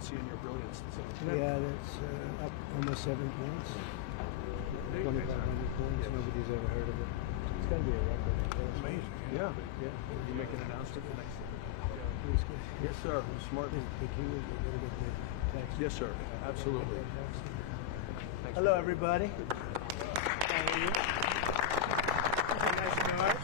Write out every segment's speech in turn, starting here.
seeing your brilliance. Yeah, that's up almost 7 points. 2,500 points. Yeah. Nobody's ever heard of it. It's going to be a record. Amazing. Yeah. Will you make an announcement for next year? Please go. Yes, sir. Smart. The key is we're going to get the tax. Yes, sir. Absolutely. Hello, everybody. How are you? Nice cars.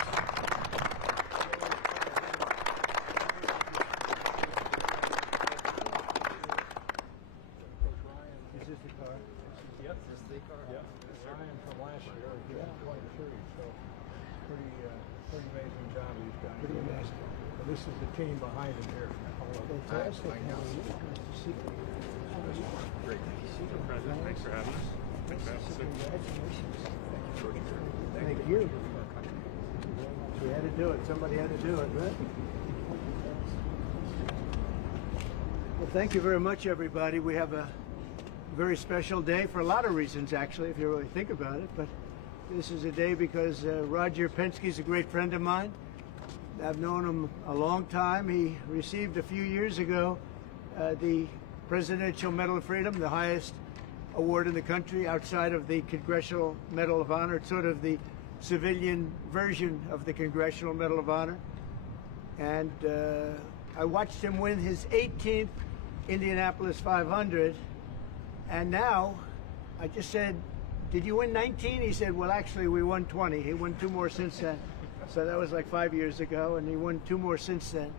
Is this the car? Yep. Is this the car? Yep. Ryan from last year, yeah, 23, so pretty amazing job he's done. Pretty amazing. Well, this is the team behind him here. Fantastic. Nice to see you. Great. Mr. President, thanks for having us. Thanks for having us. Congratulations. Thank you. We had to do it. Somebody had to do it, right? Well, thank you very much, everybody. We have a very special day for a lot of reasons, actually, if you really think about it. But this is a day because Roger Penske is a great friend of mine. I've known him a long time. He received a few years ago the Presidential Medal of Freedom, the highest award in the country outside of the Congressional Medal of Honor. It's sort of the civilian version of the Congressional Medal of Honor. And I watched him win his 18th Indianapolis 500. And now, I just said, did you win 19? He said, well, actually, we won 20. He won 2 more since then. So that was like 5 years ago, and he won 2 more since then.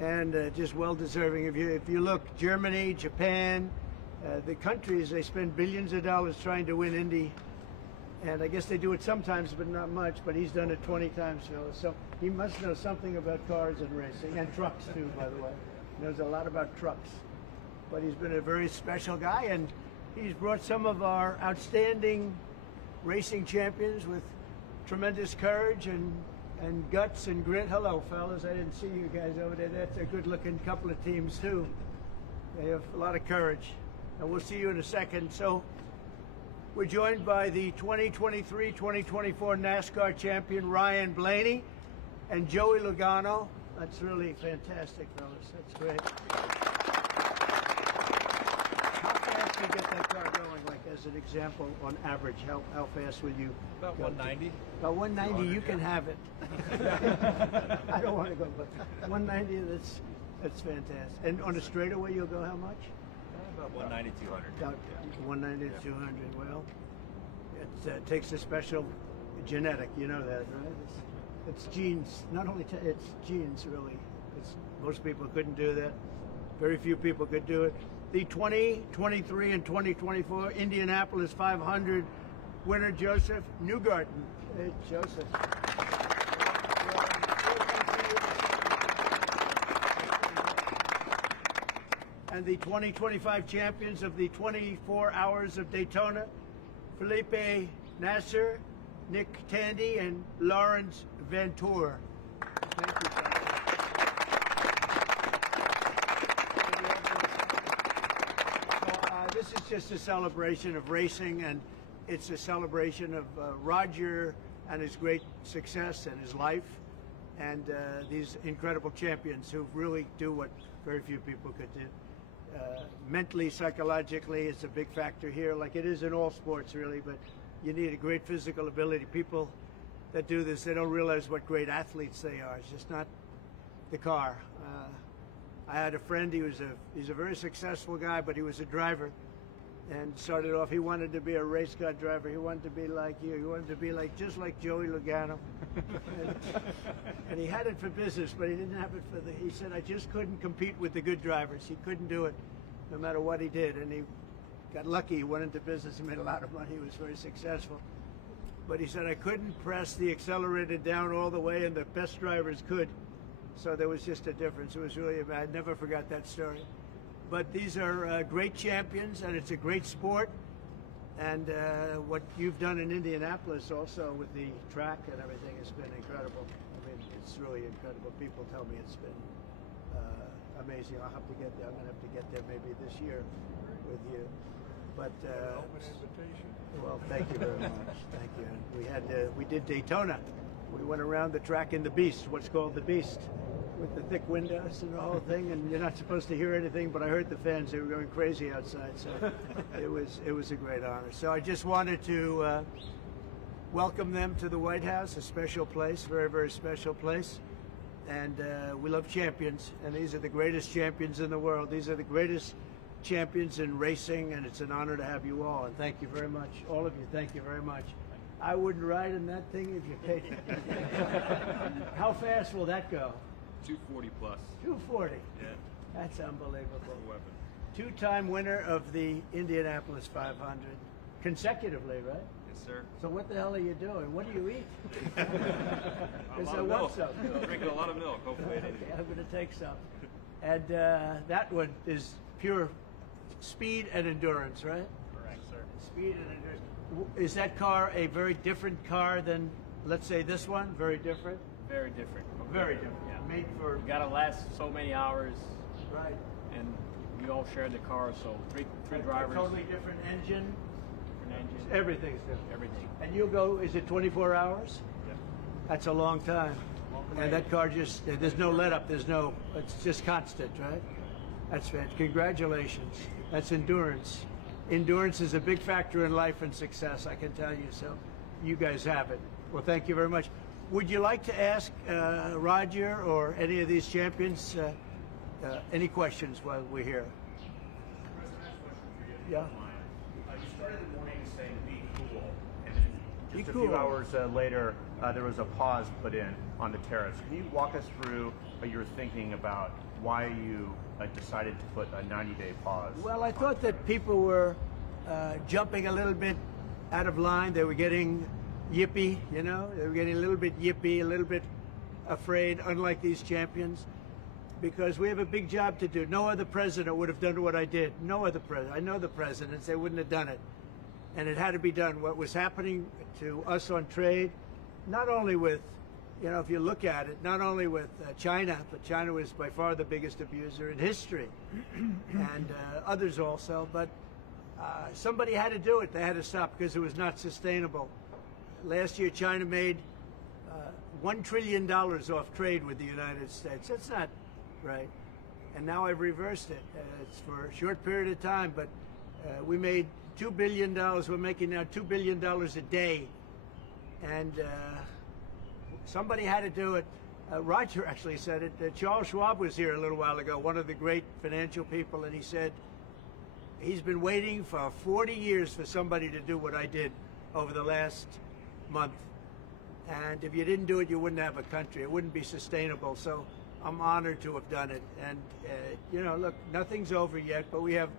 And just well-deserving. If you look, Germany, Japan, the countries, they spend billions of dollars trying to win Indy. And I guess they do it sometimes, but not much. But he's done it 20 times, Phyllis. So he must know something about cars and racing, and trucks, too, by the way. He knows a lot about trucks. But he's been a very special guy, and he's brought some of our outstanding racing champions with tremendous courage and guts and grit. Hello, fellas. I didn't see you guys over there. That's a good-looking couple of teams, too. They have a lot of courage. And we'll see you in a second. So we're joined by the 2023-2024 NASCAR champion, Ryan Blaney, and Joey Logano. That's really fantastic, fellas. That's great. To get that car going, like as an example, on average, how fast will you? About 190. About 190, you can have it. I don't want to go, but 190, that's fantastic. And on a straightaway, you'll go how much? About 190, 200. About 190 to 200. Well, it takes a special genetic, you know that, right? It's genes. Not only it's genes, really. Most people couldn't do that. Very few people could do it. The 2023 and 2024 Indianapolis 500 winner, Joseph Newgarden. Hey, Joseph. And the 2025 champions of the 24 Hours of Daytona, Felipe Nasser, Nick Tandy, and Lawrence Ventura. Thank you, fellas. This is just a celebration of racing, and it's a celebration of Roger and his great success and his life, and these incredible champions who really do what very few people could do. Mentally, psychologically, it's a big factor here, like it is in all sports, really, but you need a great physical ability. People that do this, they don't realize what great athletes they are. It's just not the car. I had a friend, he's a very successful guy, but he was a driver, and started off, he wanted to be a race car driver. He wanted to be like you. He wanted to be just like Joey Logano. and he had it for business, but he didn't have it for he said, I just couldn't compete with the good drivers. He couldn't do it no matter what he did, and he got lucky. He went into business, he made a lot of money, he was very successful. But he said, I couldn't press the accelerator down all the way, and the best drivers could. So there was just a difference. It was really, I never forgot that story. But these are great champions, and it's a great sport. And what you've done in Indianapolis also with the track and everything has been incredible. I mean, it's really incredible. People tell me it's been amazing. I'll have to get there. I'm going to have to get there maybe this year with you. But open invitation. Well, thank you very much. Thank you. We did Daytona. We went around the track in the Beast, what's called the Beast. with the thick windows and the whole thing, and you're not supposed to hear anything, but I heard the fans. They were going crazy outside, so it was a great honor. So I just wanted to welcome them to the White House, a special place, very, very special place. And we love champions, and these are the greatest champions in the world. These are the greatest champions in racing, and it's an honor to have you all. And thank you very much, all of you. Thank you very much. I wouldn't ride in that thing if you paid me. How fast will that go? 240 plus. 240. Yeah. That's unbelievable. That's a weapon. Two-time winner of the Indianapolis 500, consecutively, right? Yes, sir. So what the hell are you doing? What do you eat? A lot of milk. Drinking a lot of milk. Hopefully it Okay, I'm going to take some. And that one is pure speed and endurance, right? Correct, sir. Speed and endurance. Is that car a very different car than, let's say, this one? Very different? Very different. Very different. Yeah. Made for... You gotta last so many hours. Right. And we all share the car, so three drivers. Totally different engine. Different engine. Everything's different. Everything. And you'll go, is it 24 hours? Yeah. That's a long time. And that car just, there's no let up, it's just constant, right? That's fantastic. Congratulations. That's endurance. Endurance is a big factor in life and success, I can tell you, so you guys have it. Well, thank you very much. Would you like to ask Roger or any of these champions any questions while we're here? Yeah. You started the morning saying be cool, and Be just a cool. few hours later, there was a pause put in on the tariffs. Can you walk us through your thinking about why you decided to put a 90-day pause? Well, I thought that people were jumping a little bit out of line. They were getting yippy, you know? They were getting a little bit yippy, a little bit afraid, unlike these champions, because we have a big job to do. No other president would have done what I did. No other president. I know the presidents. They wouldn't have done it. And it had to be done. What was happening to us on trade, not only with, you know, if you look at it, not only with China, but China was by far the biggest abuser in history, and others also, but somebody had to do it. They had to stop because it was not sustainable. Last year, China made $1 trillion off trade with the United States. That's not right. And now I've reversed it. It's for a short period of time, but we made $2 billion. We're making now $2 billion a day. And somebody had to do it. Roger actually said it. Charles Schwab was here a little while ago, one of the great financial people, and he said he's been waiting for 40 years for somebody to do what I did over the last month. And if you didn't do it, you wouldn't have a country. It wouldn't be sustainable. So I'm honored to have done it. And, you know, look, nothing's over yet, but we have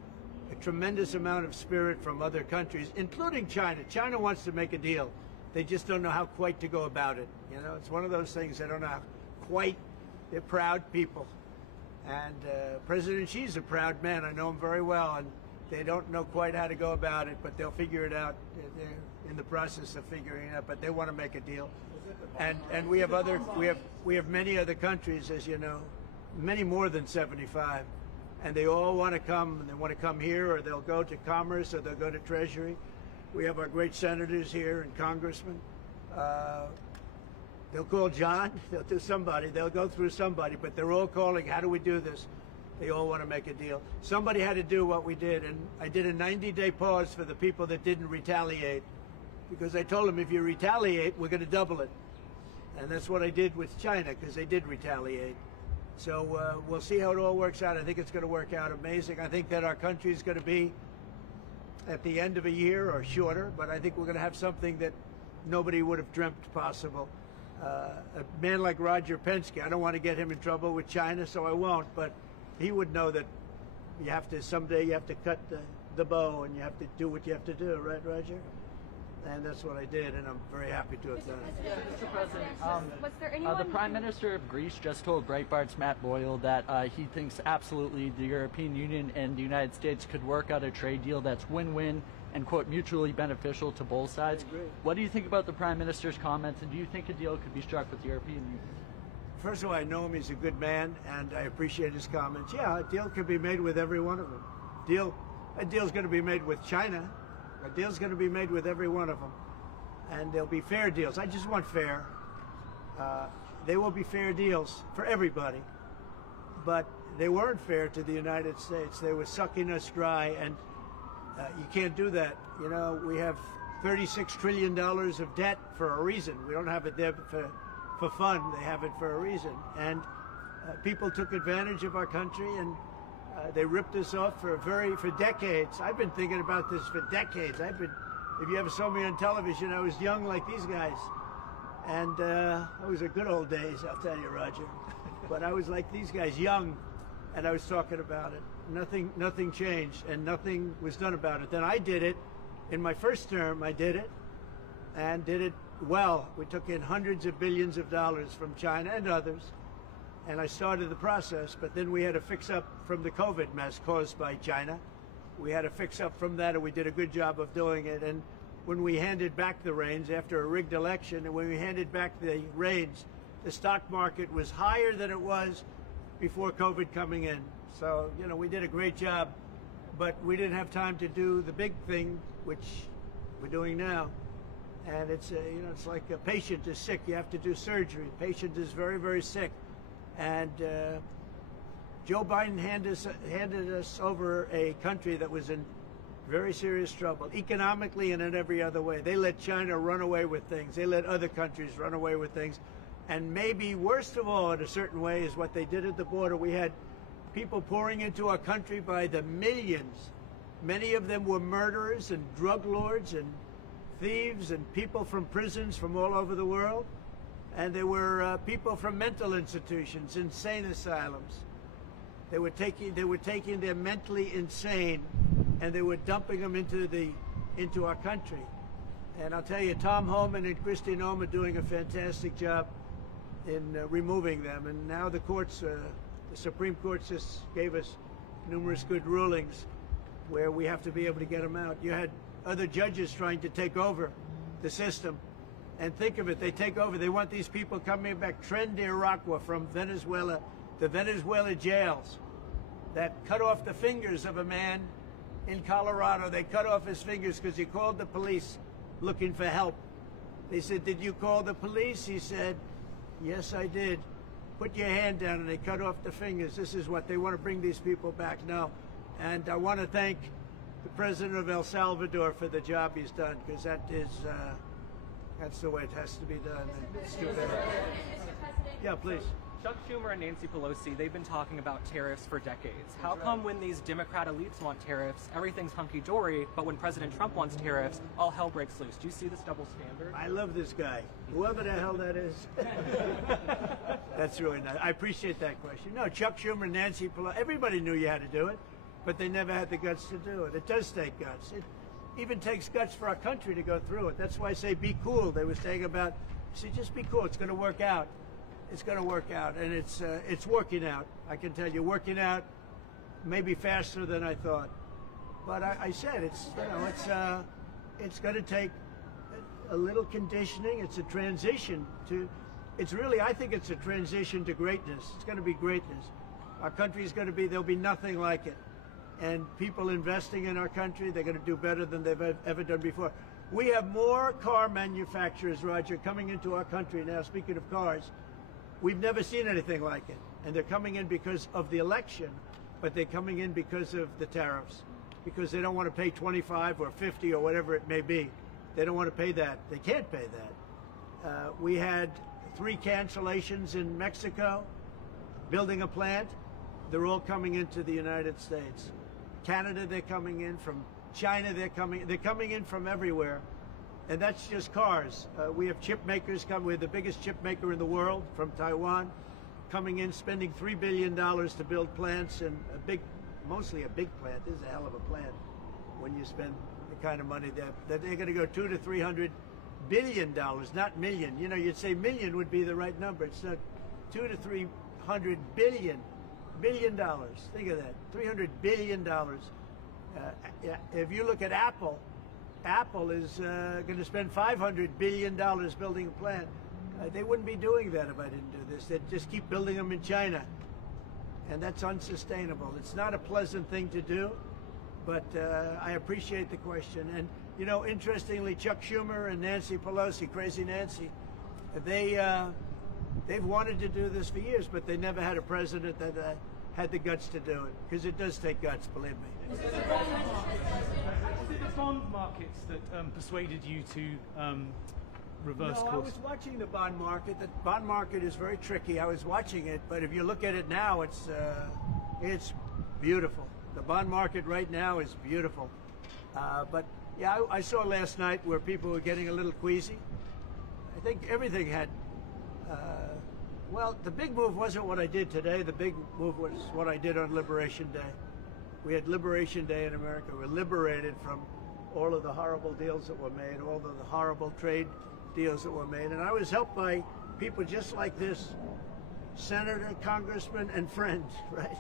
a tremendous amount of spirit from other countries, including China. China wants to make a deal. They just don't know how quite to go about it. You know, it's one of those things they don't know how quite. They're proud people. And President Xi's a proud man. I know him very well, and they don't know quite how to go about it, but they'll figure it out. They're in the process of figuring it out, but they want to make a deal. And we have many other countries, as you know, many more than 75, and they all want to come, and they want to come here, or they'll go to Commerce, or they'll go to Treasury. We have our great senators here and congressmen. They'll call John, they'll do somebody, they'll go through somebody, but they're all calling, how do we do this? They all want to make a deal. Somebody had to do what we did, and I did a 90-day pause for the people that didn't retaliate, because I told them if you retaliate, we're going to double it. And that's what I did with China, because they did retaliate. So we'll see how it all works out. I think it's going to work out amazing. I think that our country is going to be at the end of a year or shorter, but I think we're going to have something that nobody would have dreamt possible. A man like Roger Penske, I don't want to get him in trouble with China, so I won't, but he would know that you have to, someday you have to cut the bow and you have to do what you have to do, right, Roger? And that's what I did, and I'm very happy to have done it. Mr. President, was there anyone the Prime Minister of Greece just told Breitbart's Matt Boyle that he thinks absolutely the European Union and the United States could work out a trade deal that's win-win and, quote, mutually beneficial to both sides. What do you think about the Prime Minister's comments, and do you think a deal could be struck with the European Union? First of all, I know him, he's a good man, and I appreciate his comments. Yeah, a deal could be made with every one of them. A deal's going to be made with China. A deal's going to be made with every one of them. And there'll be fair deals. I just want fair. they will be fair deals for everybody. But they weren't fair to the United States. They were sucking us dry, and you can't do that. You know, we have $36 trillion of debt for a reason. We don't have it there for fun. They have it for a reason. And people took advantage of our country, and they ripped us off for decades. I've been thinking about this for decades. If you ever saw me on television, I was young like these guys. And those were good old days, I'll tell you, Roger. But I was like these guys, young, and I was talking about it. Nothing changed, and nothing was done about it. Then I did it. In my first term, I did it, and did it well. We took in hundreds of billions of dollars from China and others, and I started the process, but then we had to fix up from the COVID mess caused by China. We had to fix up from that, and we did a good job of doing it. And when we handed back the reins after a rigged election, and when we handed back the reins, the stock market was higher than it was before COVID coming in. So, you know, we did a great job, but we didn't have time to do the big thing, which we're doing now. And it's, you know, it's like a patient is sick, you have to do surgery. Patient is very, very sick. And Joe Biden handed us over a country that was in very serious trouble, economically and in every other way. They let China run away with things. They let other countries run away with things. And maybe worst of all, in a certain way, is what they did at the border. We had people pouring into our country by the millions. Many of them were murderers and drug lords and thieves and people from prisons from all over the world. And there were people from mental institutions, insane asylums. They were taking their mentally insane, and they were dumping them into our country. And I'll tell you, Tom Homan and Kristi Noem are doing a fantastic job in removing them. And now the courts, the Supreme Court just gave us numerous good rulings where we have to be able to get them out. You had other judges trying to take over the system. And think of it, they take over, they want these people coming back. Tren de Aragua from Venezuela, the Venezuela jails that cut off the fingers of a man in Colorado. They cut off his fingers because he called the police looking for help. They said, "Did you call the police?" He said, "Yes, I did." "Put your hand down," and they cut off the fingers. This is what they want to bring these people back now. And I want to thank the president of El Salvador for the job he's done, because that is, that's the way it has to be done. It's too bad. Yeah, please. Chuck Schumer and Nancy Pelosi, they've been talking about tariffs for decades. How come when these Democrat elites want tariffs, everything's hunky-dory, but when President Trump wants tariffs, all hell breaks loose? Do you see this double standard? I love this guy, whoever the hell that is. That's really nice. I appreciate that question. No, Chuck Schumer, Nancy Pelosi, everybody knew you had to do it, but they never had the guts to do it. It does take guts. It even takes guts for our country to go through it. That's why I say be cool. They were saying about, see, just be cool. It's going to work out. It's going to work out, and it's working out. I can tell you, working out maybe faster than I thought. But I said it's, you know, it's going to take a little conditioning. It's a transition to, it's really, I think it's a transition to greatness. It's going to be greatness. Our country is going to be, there'll be nothing like it. And people investing in our country, they're going to do better than they've ever done before. We have more car manufacturers, Roger, coming into our country now, speaking of cars. We've never seen anything like it. And they're coming in because of the election, but they're coming in because of the tariffs, because they don't want to pay 25 or 50 or whatever it may be. They don't want to pay that. They can't pay that. We had 3 cancellations in Mexico, building a plant. They're all coming into the United States. Canada, they're coming in. From China, they're coming in from everywhere. And that's just cars. We have chip makers coming. We're the biggest chip maker in the world, from Taiwan, coming in, spending $3 billion to build plants, and mostly a big plant. This is a hell of a plant when you spend the kind of money that they're going to go $200 to $300 billion, not million. You know, you'd say million would be the right number. It's not. $200 to $300 billion. $billion. Think of that. $300 billion. If you look at Apple, Apple is going to spend $500 billion building a plant. They wouldn't be doing that if I didn't do this. They'd just keep building them in China. And that's unsustainable. It's not a pleasant thing to do, but I appreciate the question. And, you know, interestingly, Chuck Schumer and Nancy Pelosi, Crazy Nancy, they they've wanted to do this for years, but they never had a president that had the guts to do it, because it does take guts, believe me. Was it the bond markets that persuaded you to reverse course? I was watching the bond market. The bond market is very tricky. I was watching it, but if you look at it now, it's beautiful. The bond market right now is beautiful. But yeah, I saw last night where people were getting a little queasy. I think everything had. Well, the big move wasn't what I did today. The big move was what I did on Liberation Day. We had Liberation Day in America. We were liberated from all of the horrible deals that were made, all of the horrible trade deals that were made. And I was helped by people just like this, senator, congressman, and friends, right?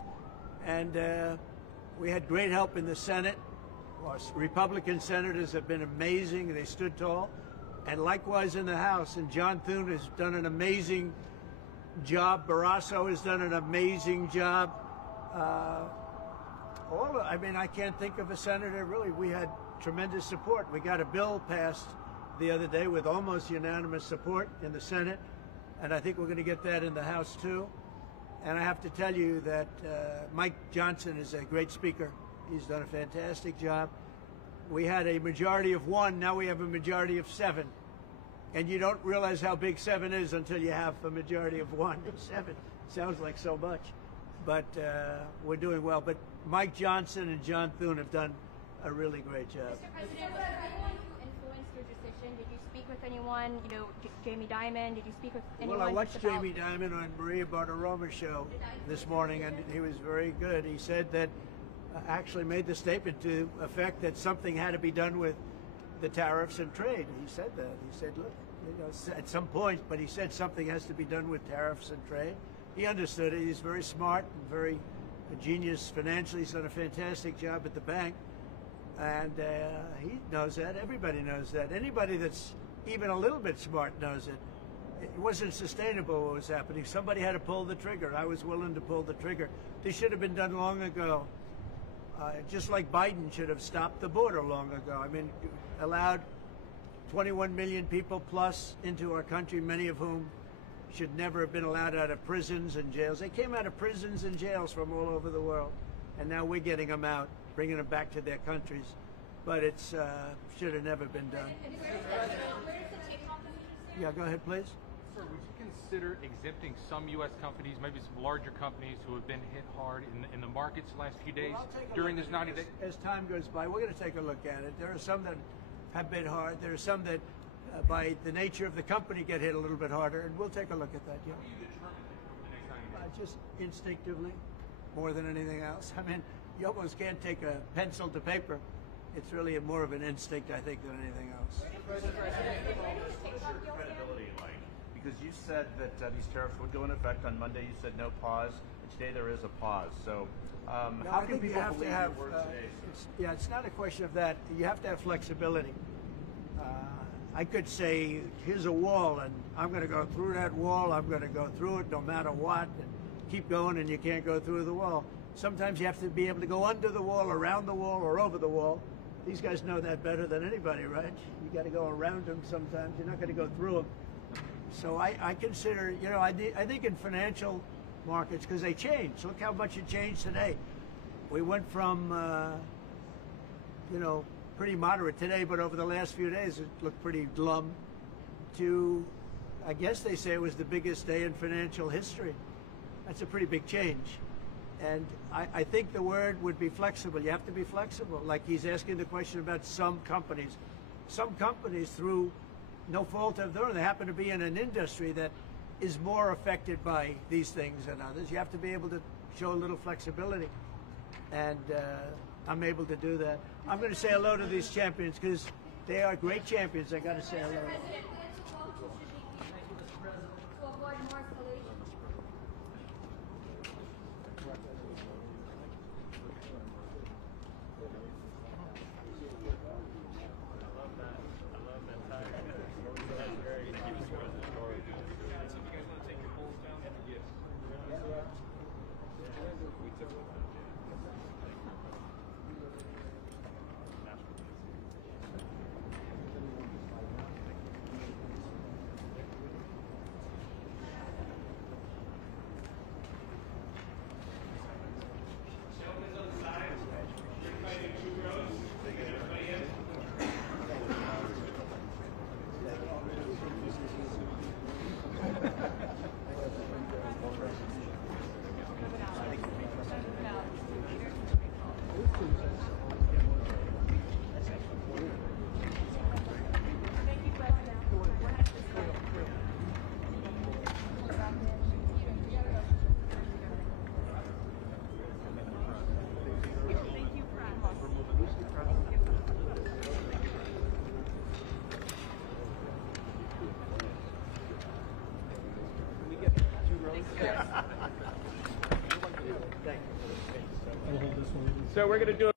And we had great help in the Senate. Our Republican senators have been amazing. They stood tall. And likewise in the House. And John Thune has done an amazing job. Barrasso has done an amazing job. I mean, I can't think of a senator, really. We had tremendous support. We got a bill passed the other day with almost unanimous support in the Senate, and I think we're going to get that in the House, too. And I have to tell you that Mike Johnson is a great speaker. He's done a fantastic job. We had a majority of 1, now we have a majority of 7. And you don't realize how big 7 is until you have a majority of 1. 7 sounds like so much. But we're doing well. But Mike Johnson and John Thune have done a really great job. Mr. President, was there anyone who influenced your decision? Did you speak with anyone, you know, Jamie Dimon? Did you speak with anyone? Well, I watched Jamie Dimon on Maria Bartiromo's show this morning, and he was very good. He said that, actually made the statement to effect that something had to be done with the tariffs and trade. He said that. He said, look, you know, at some point, but he said something has to be done with tariffs and trade. He understood it. He's very smart and very a genius financially. He's done a fantastic job at the bank. And he knows that. Everybody knows that. Anybody that's even a little bit smart knows it. It wasn't sustainable what was happening. Somebody had to pull the trigger. I was willing to pull the trigger. This should have been done long ago. Just like Biden should have stopped the border long ago. I mean, allowed 21 million people plus into our country, many of whom should never have been allowed out of prisons and jails. They came out of prisons and jails from all over the world, and now we're getting them out, bringing them back to their countries. But it's should have never been done. Yeah, go ahead, please. Sir, would you consider exempting some U.S. companies, maybe some larger companies who have been hit hard in the markets the last few days during this 90 days? As time goes by, we're going to take a look at it. There are some that have been hard. There are some that, by the nature of the company, get hit a little bit harder, and we'll take a look at that. Yeah. How do you determine that the next 90 days? Just instinctively, more than anything else. I mean, you almost can't take a pencil to paper. It's really more of an instinct, I think, than anything else. What's your credibility like? Because you said that these tariffs would go into effect on Monday. You said no pause. And today there is a pause. So how can people believe your words today? It's not a question of that. You have to have flexibility. I could say, here's a wall, and I'm going to go through that wall. I'm going to go through it no matter what. And keep going, and you can't go through the wall. Sometimes you have to be able to go under the wall, around the wall, or over the wall. These guys know that better than anybody, right? You got to go around them sometimes. You're not going to go through them. So I consider, you know, I think in financial markets, because they change. Look how much it changed today. We went from, you know, pretty moderate today, but over the last few days it looked pretty glum, to, I guess they say it was the biggest day in financial history. That's a pretty big change. And I think the word would be flexible. You have to be flexible. Like he's asking the question about some companies. Some companies, through no fault of their own, they happen to be in an industry that is more affected by these things than others. You have to be able to show a little flexibility. And I'm able to do that. I'm going to say hello to these champions because they are great champions. I got to say hello. Thank you. So we're going to do